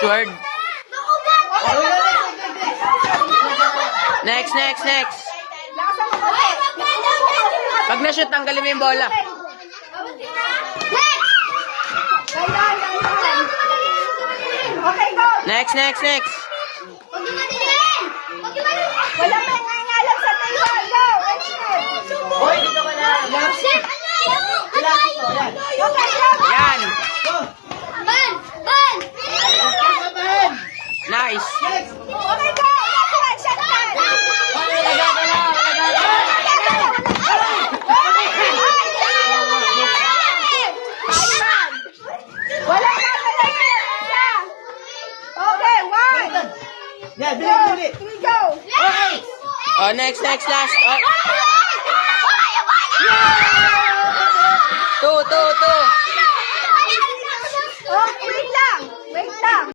Westward. Next. Pag na-shoot, tanggalin mo yung bola. Okay, go! Next. Wala pa nangangalam sa table. Go! Hoy, dito ka na. Okay, go! Yan. Ban! Nice. Okay, go! Shotgun! Wala pa isa. Okay, 1, Yan, 2, bili. 3, go! Oh, next, last. Oh. 2. Oh, wait lang.